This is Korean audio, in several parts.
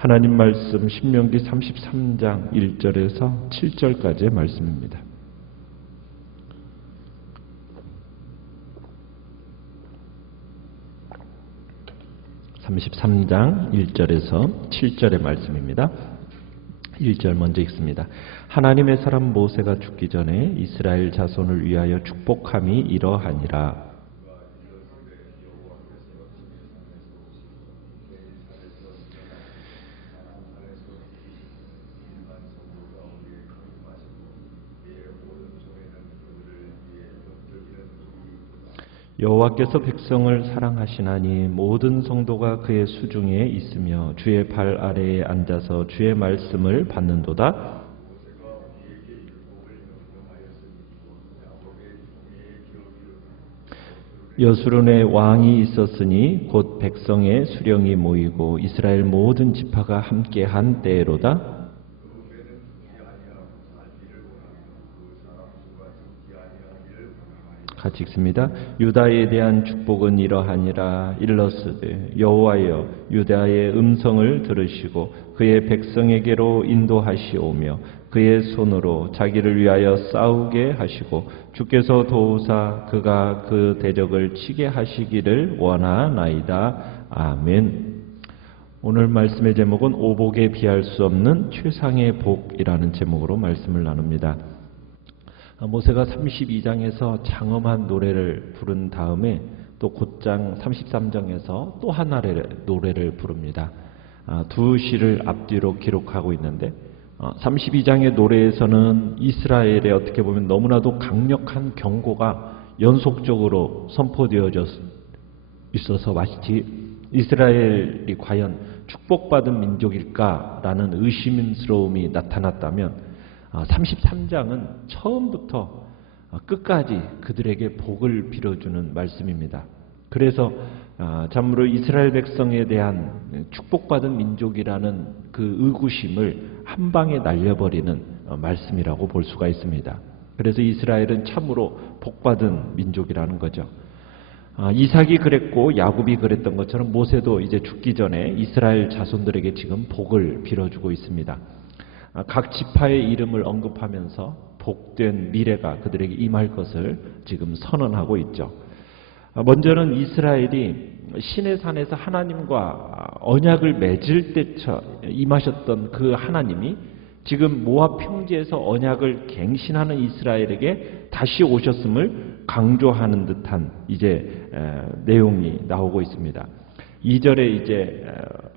하나님 말씀 신명기 33장 1절에서 7절까지의 말씀입니다. (33장) 1절에서 7절의 말씀입니다. 1절 먼저 읽습니다. 하나님의 사람 모세가 죽기 전에 이스라엘 자손을 위하여 축복함이 이러하니라. 여호와께서 백성을 사랑하시나니 모든 성도가 그의 수중에 있으며 주의 발 아래에 앉아서 주의 말씀을 받는도다. 여수론에 왕이 있었으니 곧 백성의 수령이 모이고 이스라엘 모든 지파가 함께한 때로다. 같이 읽습니다. 유다에 대한 축복은 이러하니라. 일러스되 여호와여 유다의 음성을 들으시고 그의 백성에게로 인도하시오며 그의 손으로 자기를 위하여 싸우게 하시고 주께서 도우사 그가 그 대적을 치게 하시기를 원하나이다. 아멘. 오늘 말씀의 제목은 오복에 비할 수 없는 최상의 복이라는 제목으로 말씀을 나눕니다. 모세가 32장에서 장엄한 노래를 부른 다음에 또 곧장 33장에서 또 하나의 노래를 부릅니다. 두 시를 앞뒤로 기록하고 있는데 32장의 노래에서는 이스라엘의 어떻게 보면 너무나도 강력한 경고가 연속적으로 선포되어져 있어서 마치 이스라엘이 과연 축복받은 민족일까라는 의심스러움이 나타났다면 33장은 처음부터 끝까지 그들에게 복을 빌어주는 말씀입니다. 그래서 참으로 이스라엘 백성에 대한 축복받은 민족이라는 그 의구심을 한 방에 날려버리는 말씀이라고 볼 수가 있습니다. 그래서 이스라엘은 참으로 복받은 민족이라는 거죠. 이삭이 그랬고 야곱이 그랬던 것처럼 모세도 이제 죽기 전에 이스라엘 자손들에게 지금 복을 빌어주고 있습니다. 각 지파의 이름을 언급하면서 복된 미래가 그들에게 임할 것을 지금 선언하고 있죠. 먼저는 이스라엘이 시내산에서 하나님과 언약을 맺을 때 임하셨던 그 하나님이 지금 모압 평지에서 언약을 갱신하는 이스라엘에게 다시 오셨음을 강조하는 듯한 이제 내용이 나오고 있습니다. 2절에 이제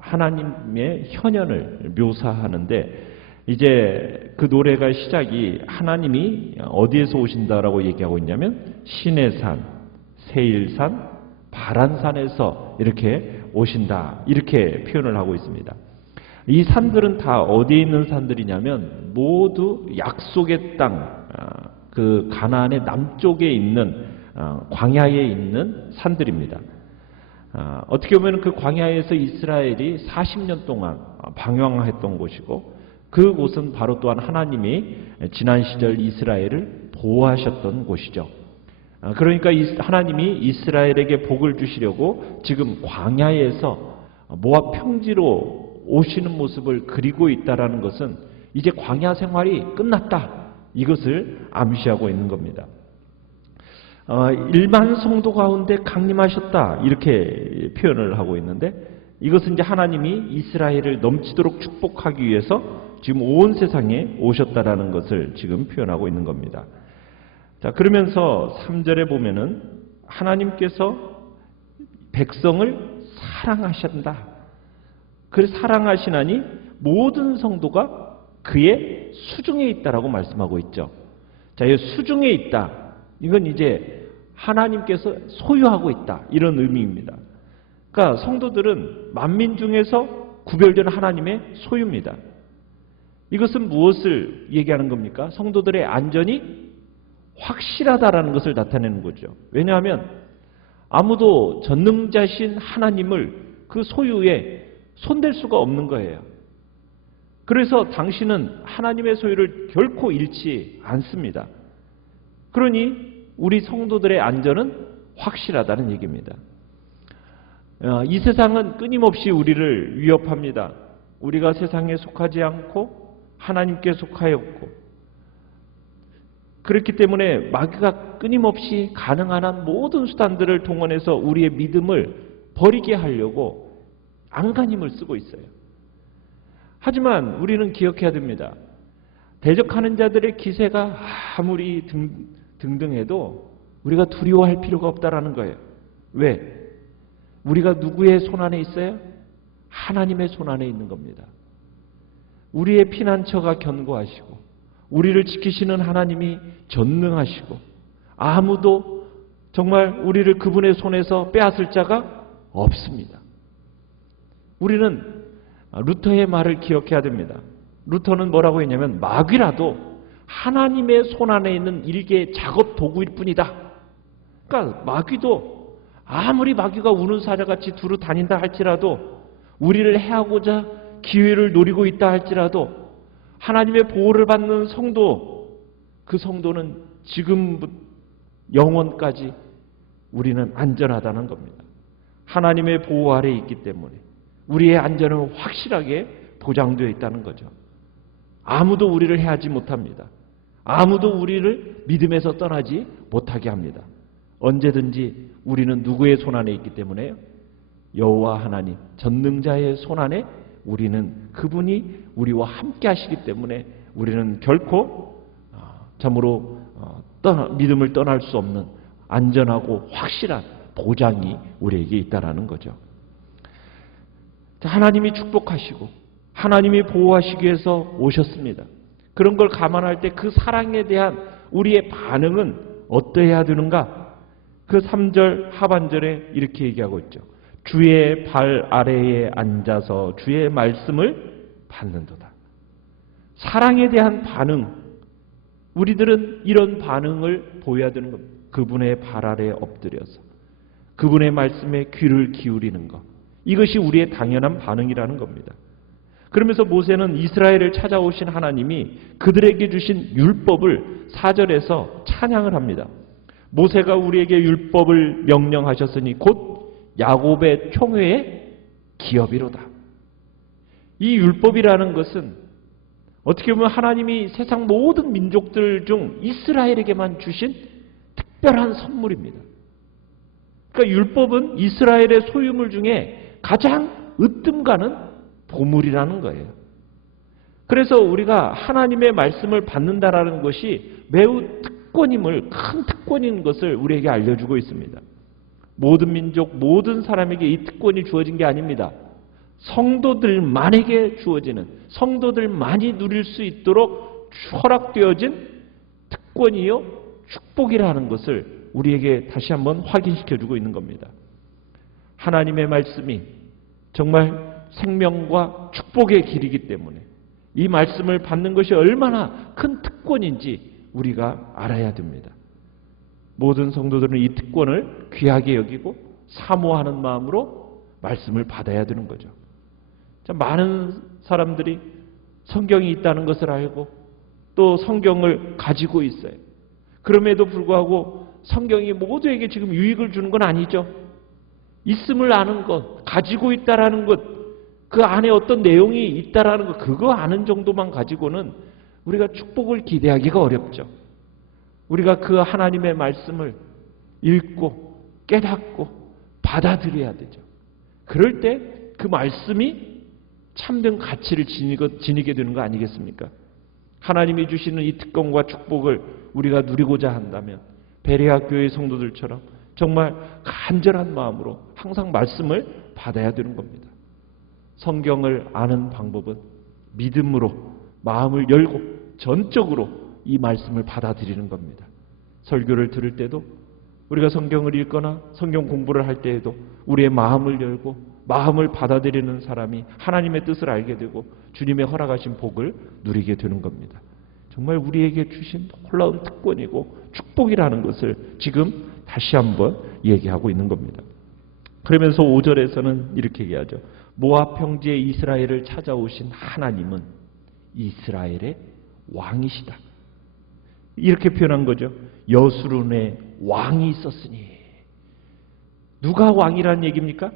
하나님의 현현을 묘사하는데 이제 그 노래가 시작이 하나님이 어디에서 오신다라고 얘기하고 있냐면 시내산, 세일산, 바란산에서 이렇게 오신다 이렇게 표현을 하고 있습니다. 이 산들은 다 어디에 있는 산들이냐면 모두 약속의 땅, 그 가나안의 남쪽에 있는 광야에 있는 산들입니다. 어떻게 보면 그 광야에서 이스라엘이 40년 동안 방황했던 곳이고 그곳은 바로 또한 하나님이 지난 시절 이스라엘을 보호하셨던 곳이죠. 그러니까 하나님이 이스라엘에게 복을 주시려고 지금 광야에서 모압 평지로 오시는 모습을 그리고 있다는 것은 이제 광야 생활이 끝났다. 이것을 암시하고 있는 겁니다. 일반 성도 가운데 강림하셨다. 이렇게 표현을 하고 있는데 이것은 이제 하나님이 이스라엘을 넘치도록 축복하기 위해서 지금 온 세상에 오셨다라는 것을 지금 표현하고 있는 겁니다. 자, 그러면서 3절에 보면은 하나님께서 백성을 사랑하신다. 그래서 사랑하시나니 모든 성도가 그의 수중에 있다라고 말씀하고 있죠. 자, 이 수중에 있다. 이건 이제 하나님께서 소유하고 있다. 이런 의미입니다. 그러니까 성도들은 만민 중에서 구별되는 하나님의 소유입니다. 이것은 무엇을 얘기하는 겁니까? 성도들의 안전이 확실하다라는 것을 나타내는 거죠. 왜냐하면 아무도 전능자신 하나님을 그 소유에 손댈 수가 없는 거예요. 그래서 당신은 하나님의 소유를 결코 잃지 않습니다. 그러니 우리 성도들의 안전은 확실하다는 얘기입니다. 이 세상은 끊임없이 우리를 위협합니다. 우리가 세상에 속하지 않고 하나님께 속하였고, 그렇기 때문에 마귀가 끊임없이 가능한 한 모든 수단들을 동원해서 우리의 믿음을 버리게 하려고 안간힘을 쓰고 있어요. 하지만 우리는 기억해야 됩니다. 대적하는 자들의 기세가 아무리 등등해도 우리가 두려워할 필요가 없다라는 거예요. 왜? 우리가 누구의 손안에 있어요? 하나님의 손안에 있는 겁니다. 우리의 피난처가 견고하시고 우리를 지키시는 하나님이 전능하시고 아무도 정말 우리를 그분의 손에서 빼앗을 자가 없습니다. 우리는 루터의 말을 기억해야 됩니다. 루터는 뭐라고 했냐면 마귀라도 하나님의 손안에 있는 일개 작업 도구일 뿐이다. 그러니까 마귀도 아무리 마귀가 우는 사자같이 두루 다닌다 할지라도 우리를 해하고자 기회를 노리고 있다 할지라도 하나님의 보호를 받는 성도, 그 성도는 지금부터 영원까지 우리는 안전하다는 겁니다. 하나님의 보호 아래에 있기 때문에 우리의 안전은 확실하게 보장되어 있다는 거죠. 아무도 우리를 해하지 못합니다. 아무도 우리를 믿음에서 떠나지 못하게 합니다. 언제든지 우리는 누구의 손안에 있기 때문에요? 여호와 하나님, 전능자의 손안에 우리는 그분이 우리와 함께 하시기 때문에 우리는 결코 참으로 믿음을 떠날 수 없는 안전하고 확실한 보장이 우리에게 있다라는 거죠. 하나님이 축복하시고 하나님이 보호하시기 위해서 오셨습니다. 그런 걸 감안할 때 그 사랑에 대한 우리의 반응은 어떠해야 되는가? 그 3절 하반절에 이렇게 얘기하고 있죠. 주의 발 아래에 앉아서 주의 말씀을 받는도다. 사랑에 대한 반응, 우리들은 이런 반응을 보여야 되는 겁니다. 그분의 발 아래에 엎드려서 그분의 말씀에 귀를 기울이는 것, 이것이 우리의 당연한 반응이라는 겁니다. 그러면서 모세는 이스라엘을 찾아오신 하나님이 그들에게 주신 율법을 4절에서 찬양을 합니다. 모세가 우리에게 율법을 명령하셨으니 곧 야곱의 총회의 기업이로다. 이 율법이라는 것은 어떻게 보면 하나님이 세상 모든 민족들 중 이스라엘에게만 주신 특별한 선물입니다. 그러니까 율법은 이스라엘의 소유물 중에 가장 으뜸 가는 보물이라는 거예요. 그래서 우리가 하나님의 말씀을 받는다라는 것이 매우 특권임을, 큰 특권인 것을 우리에게 알려주고 있습니다. 모든 민족, 모든 사람에게 이 특권이 주어진 게 아닙니다. 성도들만에게 주어지는, 성도들만이 누릴 수 있도록 허락되어진 특권이요 축복이라는 것을 우리에게 다시 한번 확인시켜주고 있는 겁니다. 하나님의 말씀이 정말 생명과 축복의 길이기 때문에 이 말씀을 받는 것이 얼마나 큰 특권인지 우리가 알아야 됩니다. 모든 성도들은 이 특권을 귀하게 여기고 사모하는 마음으로 말씀을 받아야 되는 거죠. 많은 사람들이 성경이 있다는 것을 알고 또 성경을 가지고 있어요. 그럼에도 불구하고 성경이 모두에게 지금 유익을 주는 건 아니죠. 있음을 아는 것, 가지고 있다라는 것, 그 안에 어떤 내용이 있다라는 것, 그거 아는 정도만 가지고는 우리가 축복을 기대하기가 어렵죠. 우리가 그 하나님의 말씀을 읽고 깨닫고 받아들여야 되죠. 그럴 때 그 말씀이 참된 가치를 지니게 되는 거 아니겠습니까? 하나님이 주시는 이 특권과 축복을 우리가 누리고자 한다면 베레아 교회 성도들처럼 정말 간절한 마음으로 항상 말씀을 받아야 되는 겁니다. 성경을 아는 방법은 믿음으로 마음을 열고 전적으로 이 말씀을 받아들이는 겁니다. 설교를 들을 때도 우리가 성경을 읽거나 성경 공부를 할 때에도 우리의 마음을 열고 마음을 받아들이는 사람이 하나님의 뜻을 알게 되고 주님의 허락하신 복을 누리게 되는 겁니다. 정말 우리에게 주신 놀라운 특권이고 축복이라는 것을 지금 다시 한번 얘기하고 있는 겁니다. 그러면서 5절에서는 이렇게 얘기하죠. 모압 평지에 이스라엘을 찾아오신 하나님은 이스라엘의 왕이시다. 이렇게 표현한 거죠. 여수론에 왕이 있었으니. 누가 왕이라는 얘기입니까?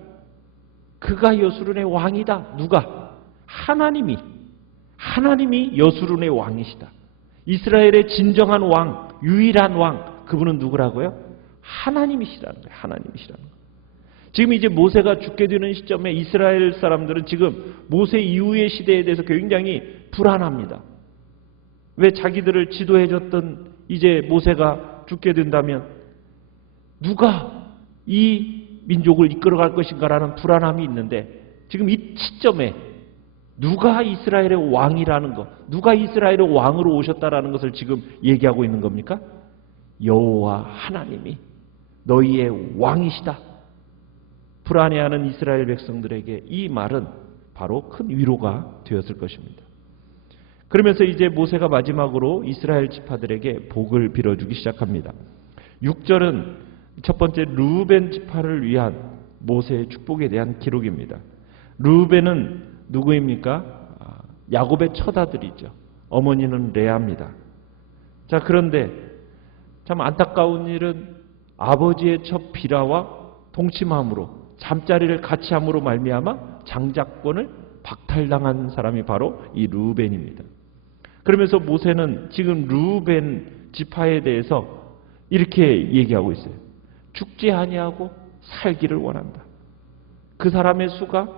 그가 여수론의 왕이다. 누가? 하나님이 여수론의 왕이시다. 이스라엘의 진정한 왕, 유일한 왕, 그분은 누구라고요? 하나님이시라는 거예요. 하나님이시라는 거예요. 지금 이제 모세가 죽게 되는 시점에 이스라엘 사람들은 지금 모세 이후의 시대에 대해서 굉장히 불안합니다. 왜 자기들을 지도해줬던 이제 모세가 죽게 된다면 누가 이 민족을 이끌어갈 것인가라는 불안함이 있는데, 지금 이 시점에 누가 이스라엘의 왕이라는 것, 누가 이스라엘의 왕으로 오셨다라는 것을 지금 얘기하고 있는 겁니까? 여호와 하나님이 너희의 왕이시다. 불안해하는 이스라엘 백성들에게 이 말은 바로 큰 위로가 되었을 것입니다. 그러면서 이제 모세가 마지막으로 이스라엘 지파들에게 복을 빌어주기 시작합니다. 6절은 첫 번째 르우벤 지파를 위한 모세의 축복에 대한 기록입니다. 르우벤은 누구입니까? 야곱의 첫 아들이죠. 어머니는 레아입니다. 자, 그런데 참 안타까운 일은 아버지의 첫 비라와 동침함으로, 잠자리를 같이 함으로 말미암아 장자권을 박탈당한 사람이 바로 이 르우벤입니다. 그러면서 모세는 지금 르우벤 지파에 대해서 이렇게 얘기하고 있어요. 죽지 아니하고 살기를 원한다. 그 사람의 수가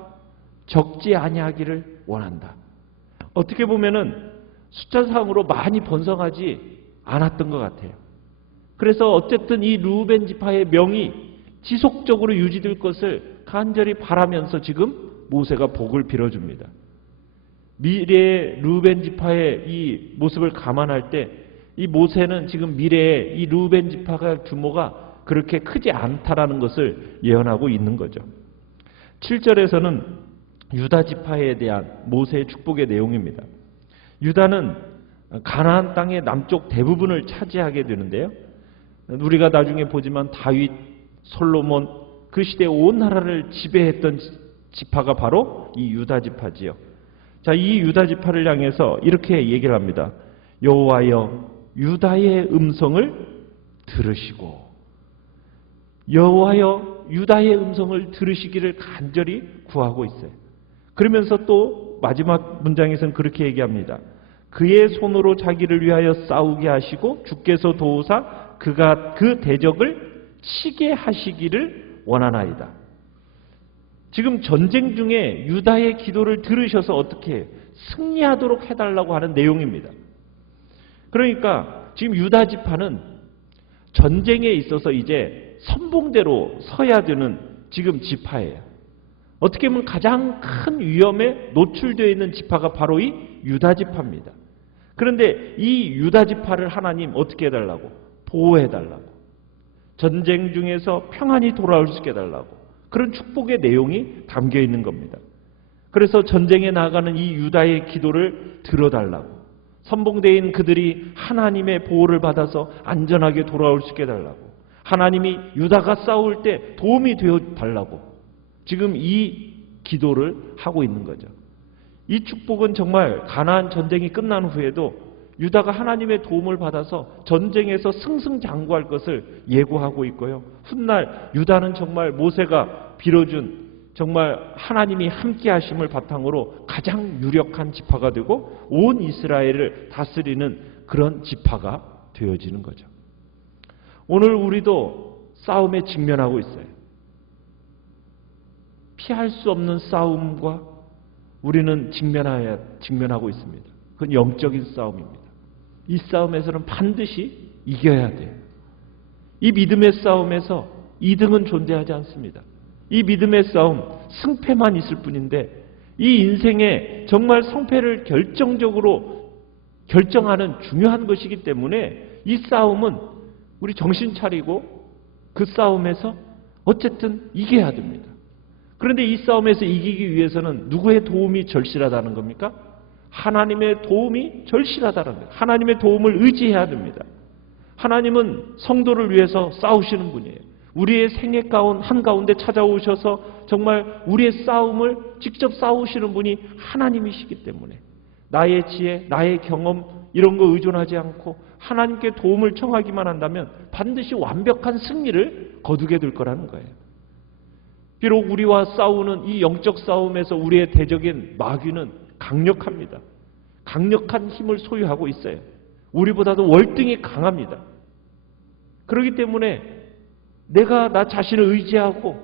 적지 아니하기를 원한다. 어떻게 보면은 숫자상으로 많이 번성하지 않았던 것 같아요. 그래서 어쨌든 이 르우벤 지파의 명이 지속적으로 유지될 것을 간절히 바라면서 지금 모세가 복을 빌어줍니다. 미래의 르우벤 지파의 이 모습을 감안할 때 이 모세는 지금 미래의 이 르우벤 지파가 규모가 그렇게 크지 않다라는 것을 예언하고 있는 거죠. 7절에서는 유다 지파에 대한 모세의 축복의 내용입니다. 유다는 가나안 땅의 남쪽 대부분을 차지하게 되는데요. 우리가 나중에 보지만 다윗, 솔로몬, 그 시대 온 나라를 지배했던 지파가 바로 이 유다 지파지요. 자, 이 유다 지파를 향해서 이렇게 얘기를 합니다. 여호와여 유다의 음성을 들으시고, 여호와여 유다의 음성을 들으시기를 간절히 구하고 있어요. 그러면서 또 마지막 문장에서는 그렇게 얘기합니다. 그의 손으로 자기를 위하여 싸우게 하시고 주께서 도우사 그가 그 대적을 치게 하시기를 원하나이다. 지금 전쟁 중에 유다의 기도를 들으셔서 어떻게 승리하도록 해달라고 하는 내용입니다. 그러니까 지금 유다 지파는 전쟁에 있어서 이제 선봉대로 서야 되는 지금 지파예요. 어떻게 보면 가장 큰 위험에 노출되어 있는 지파가 바로 이 유다 지파입니다. 그런데 이 유다 지파를 하나님 어떻게 해달라고? 보호해달라고. 전쟁 중에서 평안히 돌아올 수 있게 해달라고. 그런 축복의 내용이 담겨 있는 겁니다. 그래서 전쟁에 나가는 이 유다의 기도를 들어달라고. 선봉대인 그들이 하나님의 보호를 받아서 안전하게 돌아올 수 있게 해달라고. 하나님이 유다가 싸울 때 도움이 되어 달라고. 지금 이 기도를 하고 있는 거죠. 이 축복은 정말 가나안 전쟁이 끝난 후에도 유다가 하나님의 도움을 받아서 전쟁에서 승승장구할 것을 예고하고 있고요. 훗날 유다는 정말 모세가 빌어준 정말 하나님이 함께 하심을 바탕으로 가장 유력한 지파가 되고 온 이스라엘을 다스리는 그런 지파가 되어지는 거죠. 오늘 우리도 싸움에 직면하고 있어요. 피할 수 없는 싸움과 우리는 직면하고 있습니다. 그건 영적인 싸움입니다. 이 싸움에서는 반드시 이겨야 돼요. 이 믿음의 싸움에서 2등은 존재하지 않습니다. 이 믿음의 싸움, 승패만 있을 뿐인데 이 인생에 정말 성패를 결정적으로 결정하는 중요한 것이기 때문에 이 싸움은 우리 정신 차리고 그 싸움에서 어쨌든 이겨야 됩니다. 그런데 이 싸움에서 이기기 위해서는 누구의 도움이 절실하다는 겁니까? 하나님의 도움이 절실하다는 거예요. 하나님의 도움을 의지해야 됩니다. 하나님은 성도를 위해서 싸우시는 분이에요. 우리의 생애 한가운데 찾아오셔서 정말 우리의 싸움을 직접 싸우시는 분이 하나님이시기 때문에 나의 지혜, 나의 경험 이런 거 의존하지 않고 하나님께 도움을 청하기만 한다면 반드시 완벽한 승리를 거두게 될 거라는 거예요. 비록 우리와 싸우는 이 영적 싸움에서 우리의 대적인 마귀는 강력합니다. 강력한 힘을 소유하고 있어요. 우리보다도 월등히 강합니다. 그렇기 때문에 내가 나 자신을 의지하고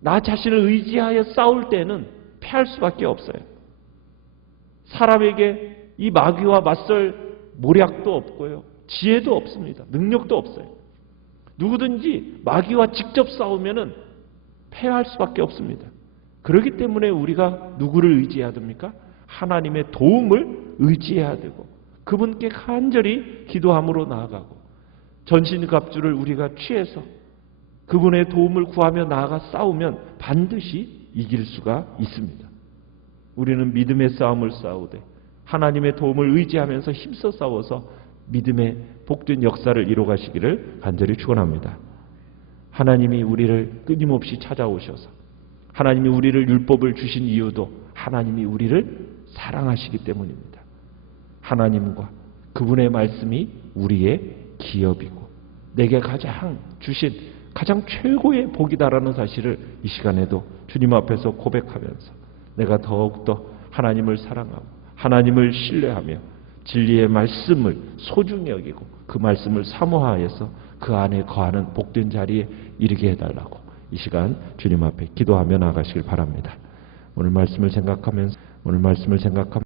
나 자신을 의지하여 싸울 때는 패할 수밖에 없어요. 사람에게 이 마귀와 맞설 모략도 없고요. 지혜도 없습니다. 능력도 없어요. 누구든지 마귀와 직접 싸우면은 패할 수밖에 없습니다. 그렇기 때문에 우리가 누구를 의지해야 됩니까? 하나님의 도움을 의지해야 되고 그분께 간절히 기도함으로 나아가고 전신갑주를 우리가 취해서 그분의 도움을 구하며 나아가 싸우면 반드시 이길 수가 있습니다. 우리는 믿음의 싸움을 싸우되 하나님의 도움을 의지하면서 힘써 싸워서 믿음의 복된 역사를 이루어가시기를 간절히 축원합니다. 하나님이 우리를 끊임없이 찾아오셔서 하나님이 우리를 율법을 주신 이유도 하나님이 우리를 사랑하시기 때문입니다. 하나님과 그분의 말씀이 우리의 기업이고 내게 주신 가장 최고의 복이다라는 사실을 이 시간에도 주님 앞에서 고백하면서 내가 더욱더 하나님을 사랑하고 하나님을 신뢰하며 진리의 말씀을 소중히 여기고 그 말씀을 사모하여서 그 안에 거하는 복된 자리에 이르게 해달라고 이 시간 주님 앞에 기도하며 나아가시길 바랍니다. 오늘 말씀을 생각하면서